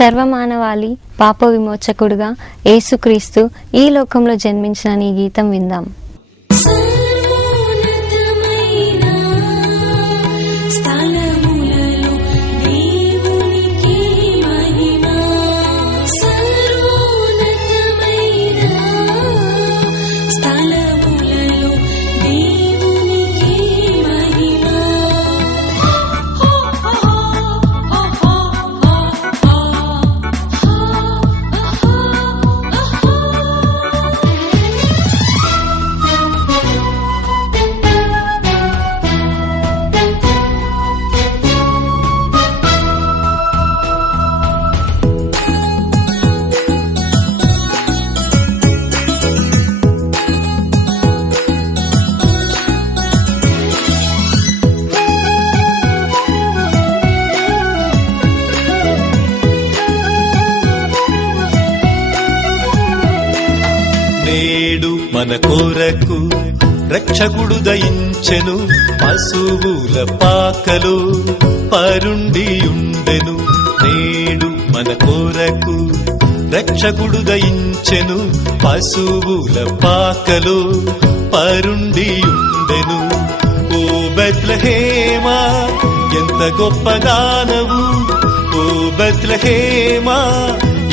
సర్వమానవాళి పాప విమోచకుడుగా యేసుక్రీస్తు ఈ లోకంలో జన్మించిన ఈ గీతం విందాం. నేడు మన కొరకు రక్షకుడు దయించెను, పశువుల పాకలో పరుండి ఉండెను. నేడు మన కొరకు రక్షకుడు దయించెను, పశువుల పాకలో పరుండి ఉండెను. ఓ బెత్లెహేమా ఎంత గొప్ప దానవు, ఓ బెత్లెహేమా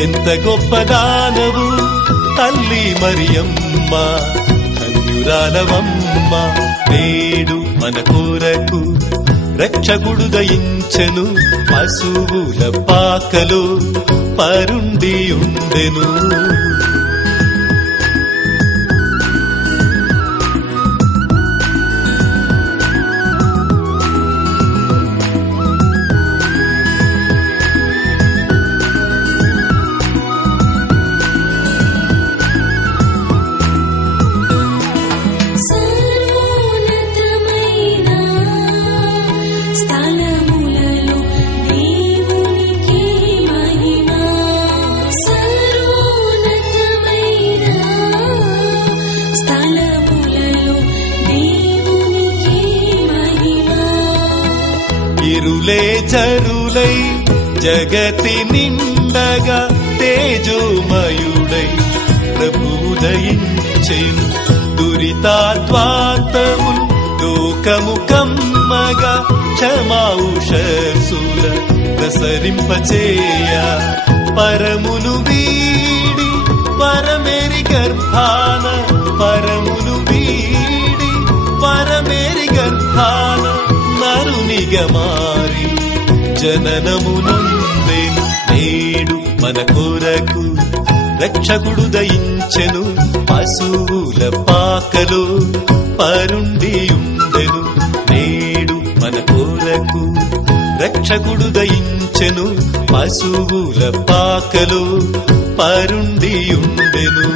ఎంత గొప్ప దానవు. తల్లి మరియమ్మ ధన్యురాలవమ్మ, నేడు మన కొరకు రక్షకుడు దయించెను, పశువుల పాకలో పరుండి ఉండెను. ఇరులే జరులై జగతి నిండగా తేజోమయుడై ప్రభువు దయించెను. దురితాద్వాంతముల్ లోకము కమ్మగా క్షమాౌషసుల ప్రసరింపచేయ. పరమును వీడి పరమేరి గర్భాన, పరమును వీడి పరమేరి గర్భాన నరునిగా మారి జననమునొందెను. నేడు మన కొరకు రక్షకుడు దయించెను, పశువుల పాకలో పరుండి ఉండెను. నేడు మన కొరకు రక్షకుడు దయించెను, పశువుల పాకలో పరుండి ఉండెను.